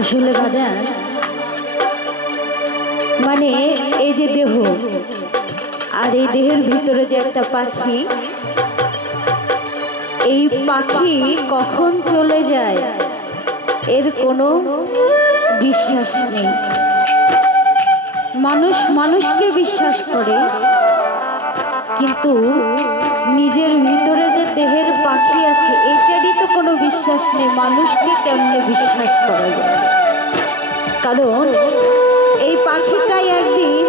আসলে বাজার মানে এই যে দেহ, আর এই দেহের ভিতরে যে একটা পাখি, এই পাখি কখন চলে যায়, এর কোনো বিশ্বাস নেই। মানুষ মানুষকে বিশ্বাস করে, কিন্তু নিজের ভিতরে যে পাখি আছে এটারই তো কোনো বিশ্বাস নেই। মানুষকে কেমনে বিশ্বাস করা যায়? কারণ এই পাখিটাই একদিন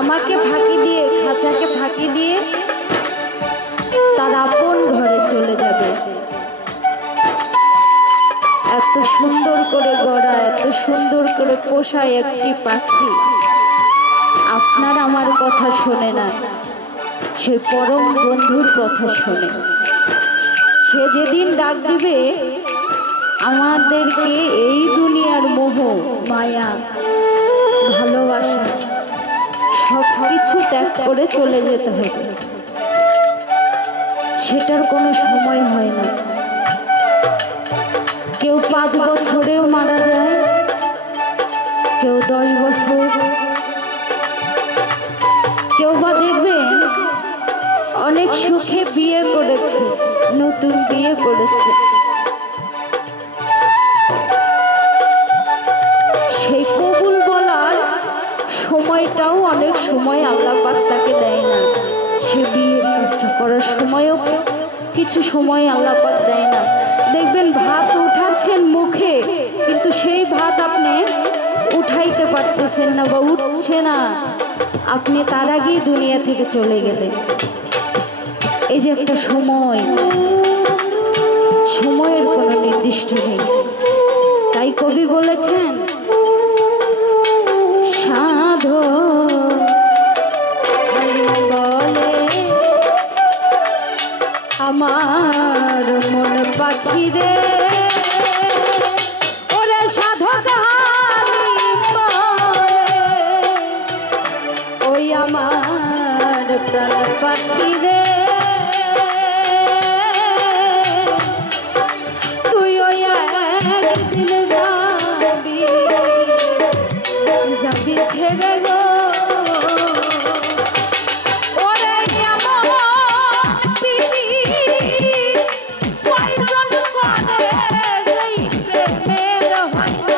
আমাকে ফাঁকি দিয়ে, খাঁচাকে ফাঁকি দিয়ে তার আপন ঘরে চলে যাবে। এত সুন্দর করে গড়া, এত সুন্দর করে পোষায় একটি পাখি। আপনার আমার কথা শোনে না, সে পরম বন্ধুর কথা শোনে। সে যেদিন ডাক দিবে, আমাদেরকে এই দুনিয়ার মোহ, মায়া, ভালোবাসা, সব কিছু ত্যাগ করে চলে যেতে হবে। সেটার কোনো সময় হয় না। কেউ পাঁচ বছরেও মারা যায়, কেউ দশ বছর। কেউ বা দেখবেন, অনেক সুখে বিয়ে করেছে। নতুন বিয়ে করেছে। সেই কবুল বলার সময়টাও অনেক সময় আল্লাহ তাকে দেয় না। সে বিয়ের কাজটা করার সময়ও কিছু সময় আল্লাহ পাক দেয় না। দেখবেন ভাত উঠাচ্ছেন মুখে, কিন্তু সেই ভাত আপনি উঠাইতে পারতেছেন না বা উঠছে না। আপনি তার আগেই দুনিয়া থেকে চলে গেলেন। এই যে একটা সময়, সময়ের কোনো নির্দিষ্ট নেই। তাই কবি বলেছেন সাধু বলে আমার মন পাখিরে ওরে সাধক ওই আমার প্রাণ পাখি পাখিরে one.